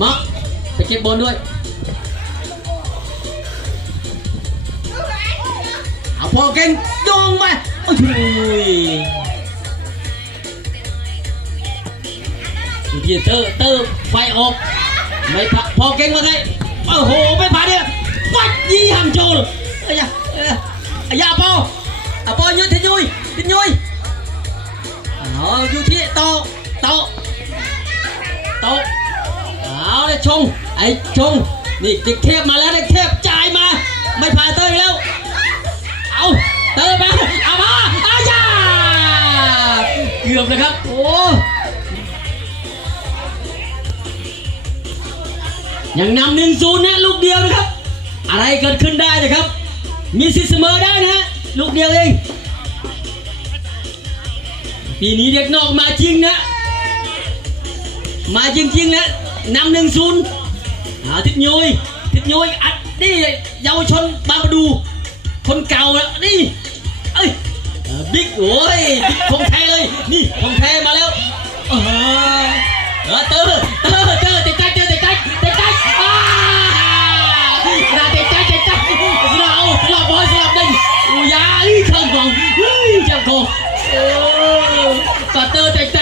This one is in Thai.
มาไปเก็บบอลด้วยเอาพอเก่งโยงมาโอ้ยพี่เตอร์ไฟออกไม่พอเก่งมาไงโอ้โหไม่ผ่านเนี่ยวัดยี่ห้ามโจลไอ้ยาปอยุทธยุยเอาอยู่ที่โตเอาเลยชงนี่เด็กเทพมาแล้วเด็กเทพจ่ายมาไม่ผ่านเตอร์แล้วเอาเตอร์มาเอามาอาญาเกือบเลยครับโอ้ยังนำ1-0นะลูกเดียวนะครับอะไรเกิดขึ้นได้นะครับมีสิทธิ์เสมอได้นะฮะลูกเดียวเองปีนี้เด็กนอกมาจริงนะมาจริงๆนะนำ1-0ทิศยุยอัดนี่เยาวชนบางประดูคนเก่าแล้วนี่เอ้ยบิ๊กโอ้ยบิ๊กของแท้เลยนี่ของแท้มาแล้วเตอร์เตะใจนาเตะใจสลับบอลสลับได้อูยาลีข้างกองเจ็บคอเตอร์เตะ